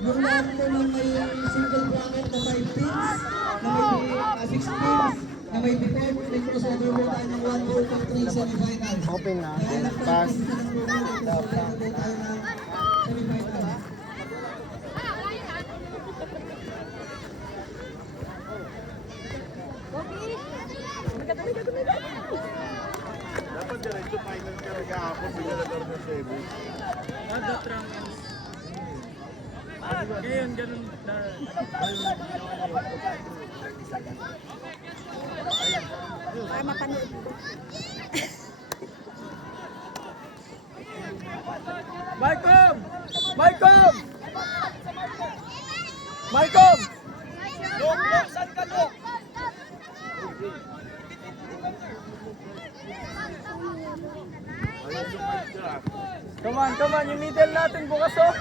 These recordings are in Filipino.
yung lahat po ng may single bracket na 5 pins, na may 6 pins, na may defend, may crossover po tayo ng 1, 2, 3 semifinals. Open na. Kaya Pass. nagpapasisa ng crossover po tayo ng semifinals. Dapat diretso final ka rin kahapon sa galador ng Cebu. Dot rankings. Ngayon, ganun na. Para mapanood ko. Malcolm! Malcolm! Malcolm! Look, saan ka, look? Ayun yung ka. Come on, yung middle natin bukas oh.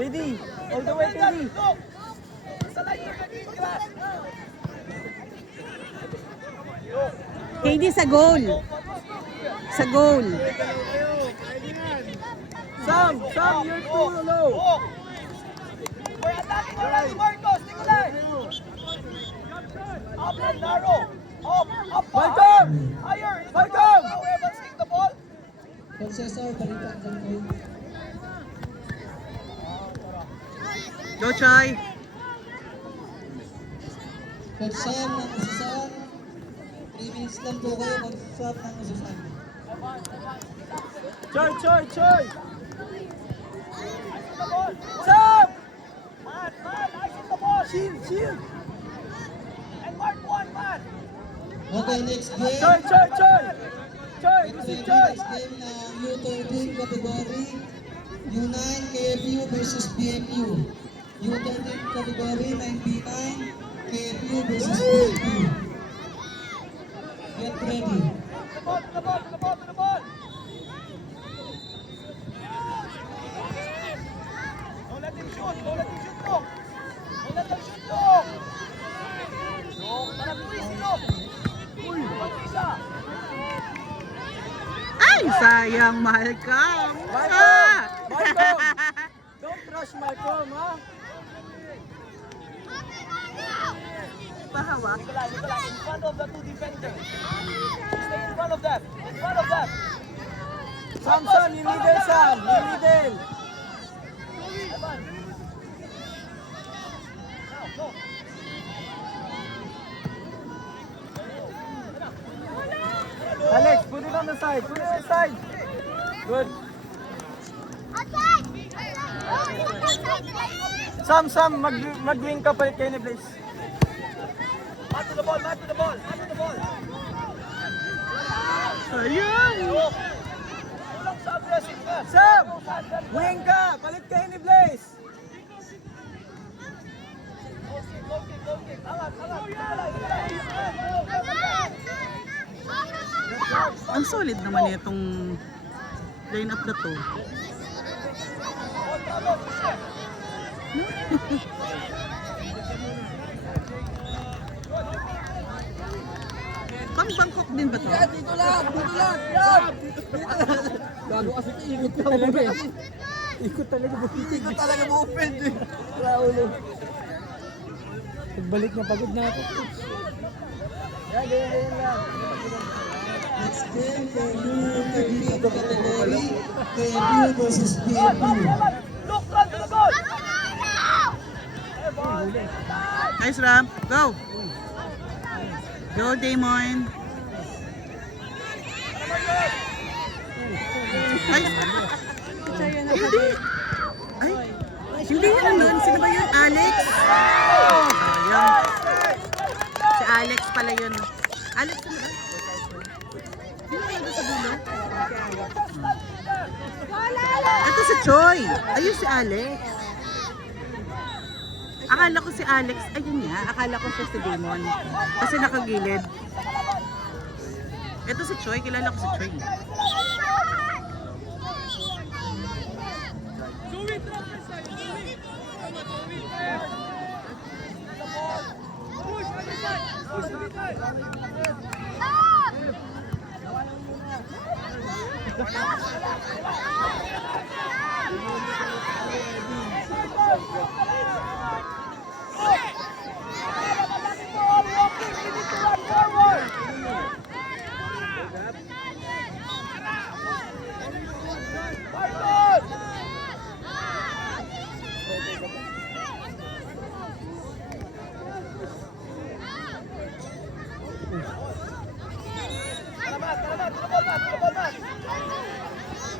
KD, all the way KD. KD sa goal. Sa goal. Sam, you're too low. We're attacking you now, Marcos, Nicolai. Up and narrow. Up. Malcolm! Higher. Malcolm! Now, Evans kick the ball. Coach Cesar, balikan ka kayo. Go, Choy. Coach Sam ng ususan. 3 minutes lang po kayo mag-swap ng ususan. Choy! Sam! Man, I hit the ball. Shield! And Mark one man. Okay, next game. Choy! Next This is game, Choy! next game na U13 category. U9 KFU versus BMU. U13 category 9B9 KFU versus BMU. Get ready. The ball. Don't let him shoot, look. Don't let him shoot, look. Look, malapit look. Uy, isa. Ay, sayang, Malcolm. Malcolm! Don't rush Malcolm, ha? Pahawak. Nicolai, in front of the two defenders. Stay in front of them. Sam, yung middle, Sam! Yung middle! Evan. Now, go. Alex, put it on the side. Good. Sam, mag-wing ka pa kay Blaze. Back to the ball. Ayun! Kulang sa aggressive ka. Sam! Wing ka! Palit kay ni Blaze! Go kick. Angat. Ang solid naman itong line-up na to. Pang Bangkok din ba to? Dito lang! Gago kasi ikot ka talaga eh. Ikot talaga buopend eh. Wala ulo. Pagbalik na pagod na ako. Ganyan lang. Next game for U13 category KFU versus BMU. Look, run to the goal. Nice, Ram. Go! Go, Damon. Ay! Hindi! Ay! Hindi yun nun. Sino ba yun? Alex? Sayang. Si Alex pala yun. Alex, ano ba? Sino ba yun sa dulo? Ito si Choi. Ayun si Alex. Akala ko si Alex, ayun nga, akala ko siya si Damon. Kasi nakagilid. Ito si Choi, kilala ko si Choi.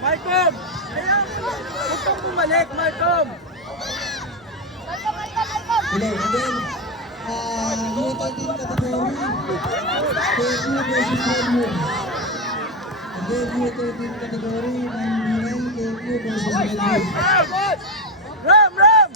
Malcolm! Huwag kang bumalik, Malcolm! Hello, and then, U13 category, KQ versus Redwood. Again, U13 category, 99 KQ versus Redwood. Ram! Ram!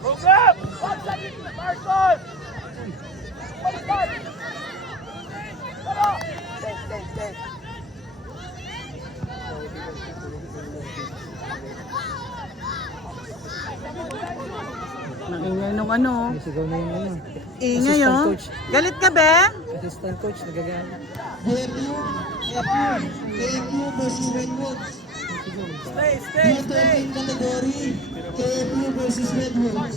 Program! Wag sa gitna, Marcos! Balikan! Tara! Take! Maingay nung ano. Sigaw na yung ano. Ingay Assistant oh. coach. Galit ka be? Assistant coach, nagagalit. KQ versus Redwood. Stay! U13 category, KQ versus Redwood.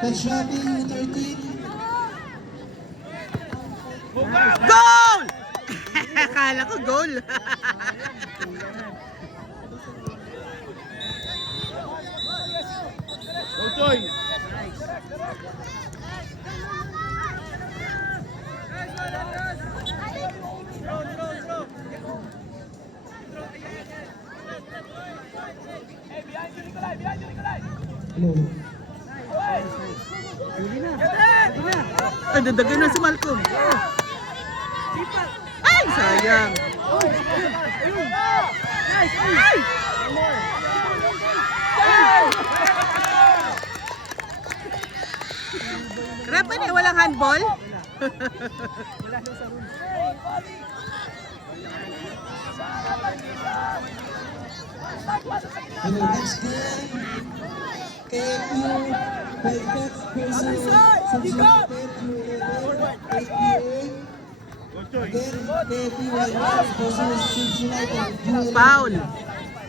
Kashabi U13. Goal! Akala ko goal. Go, Choy! Hello. Ay, dadagan na si Malcolm. Ay, sayang. Ay! Repa niya, walang handball? Hello, next game. KQ Belcox versus Subscribed U11 88. Go, Choy! Again, KQ Belcox versus Subscribed U11 Foul.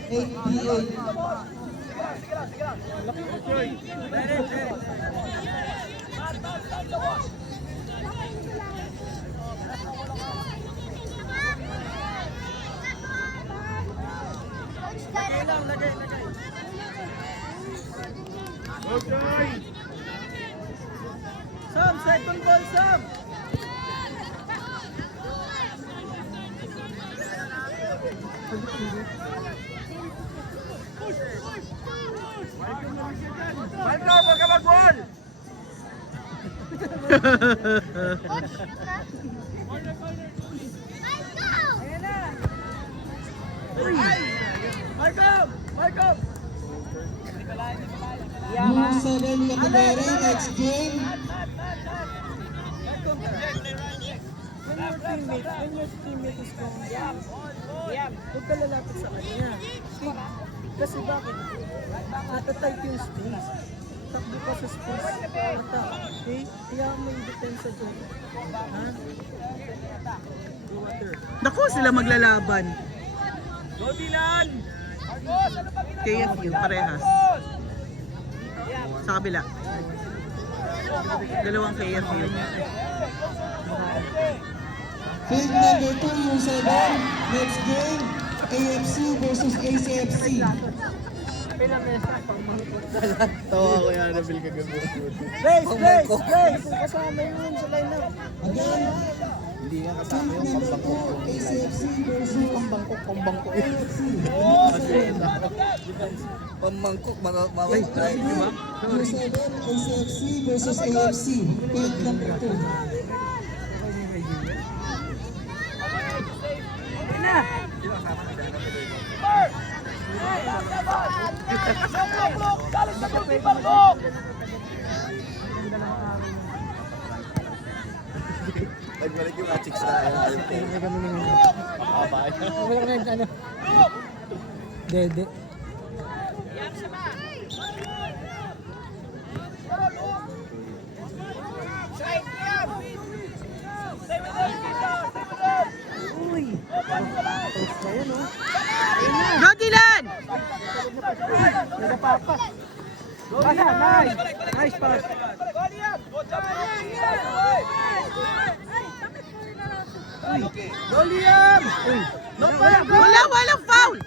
88. Go, Choy! Go, Choy! Sam, second ball, Sam! Malcolm, huwag ka mag-ball! Malcolm! Malcolm! U7 category, next game. When your teammate is going down, huwag ka lalapit sa kanya. Kasi bakit? Natatype yung space. Takbo ka sa space. Okay? Kaya mo yung depensa dyan. Ha? Go water. Naku, sila maglalaban. Go, Dylan! KFU, parehas. Sa kabila. Dalawang KFU. Field number 2, U7. Next game, AFC versus ACFC. Tawa ko yan, nabil kagabi. Blaze! Kung kasama yun sa lineup. Again, Hindi nga kasama yung pambangkok. KCFC versus Pambangkok. Pambangkok, maway. number 7, KCFC versus AFC. Pick number 2. Nagbalik yung chicks na yun. Dede. Go, Dylan! Pasa, nice! Nice pass. Goliam! Walang foul!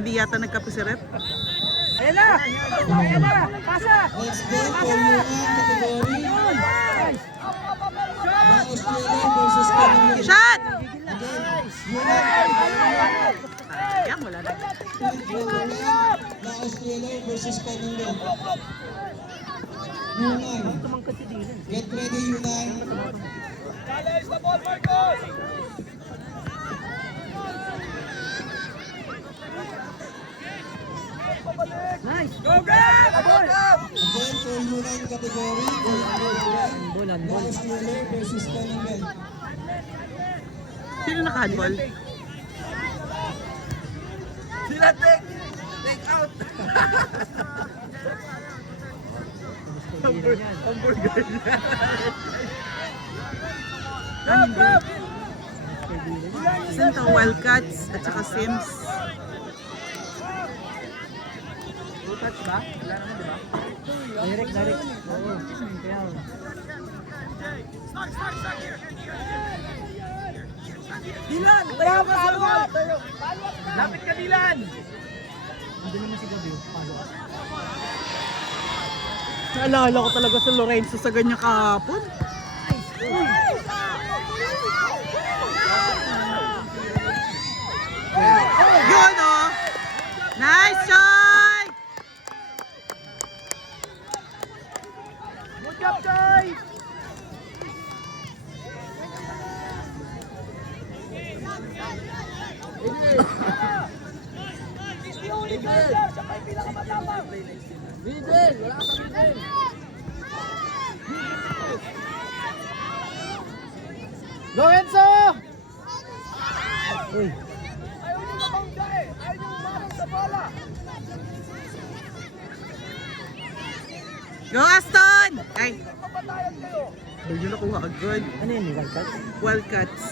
Hindi yata nagkape si Rep. Ayan na! Pasa! Next game for UM category. Laos PLA versus Canyon. Shot! Again, Sayang, wala na. Laos PLA versus Canyon. U9. Get ready, U9. Challenge the ball, Marcos! Nice! Go, Greg! Again for U9 category. Laos PLA versus Canyon. Sino naka-handball? Sila take out. Hamburger. Sino to? Wildcats at saka Sims. Touch ba? Wala naman, di ba? Direct. Oo. Kaya. Dilan! Tayo ka sa loob! Lapit ka, Dilan! Hindi naman si Gabi. Naalala ko talaga si Lorenzo sa ganyan kahapon. Yun oh! Nice shot! Good job, guys! He's the only guy there! Siya pa yung pinakamatapang! Videl! Wala ka sa Videl! Go, Enzo! Uy. Ayaw niyo mabangga eh! Ayaw niyo umarang sa bola! Go Aston! Ay, Papatayan kayo! hindi yun nakuha agad. Ano yun, Wildcats? Wildcats.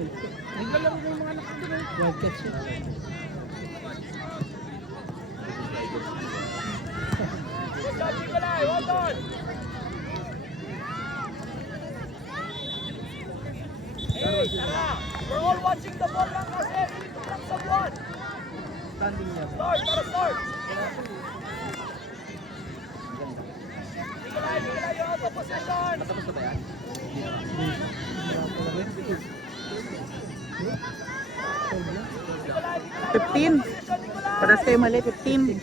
Naglalaro na yung mga nakatira. Wildcats yun. Good job, Nicolai! Well done! Hey, tara! We're all watching the ball lang kasi! We need to block someone! Standing niya. Start! Para start! Nicolai, you're out of position! Tapos na ba yan? 15. Paras kayo mali, 15.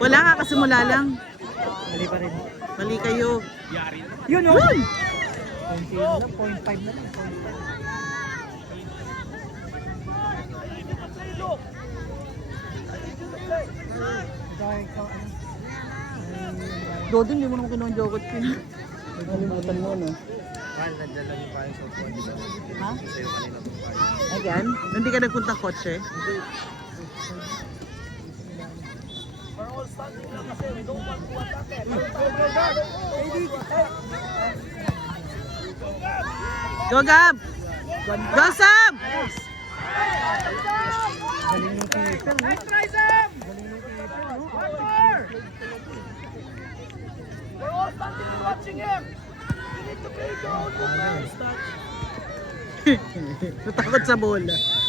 Wala nga, kasimula lang. Mali pa rin. Mali kayo. Yun o! Yun! 0.5 na lang. 0.5. Dodo, hindi mo naman kinuha ang jogot ko. Nalimutan mo, no? Mahal, nandiyan lang yung payo sa upuan, di ba? Ha? Sa'yo kanina itong payo. Ayan? Hindi ka nagpuntang kotse? We're all standing lang kasi we don't want to attack it. Go Gab! Go Sam! Galing yung keeper, no? Nice try, Sam! Galing yung keeper, no? One more! We're all standing and watching him. You need to create your own movement. Touch. Natakot sa bola.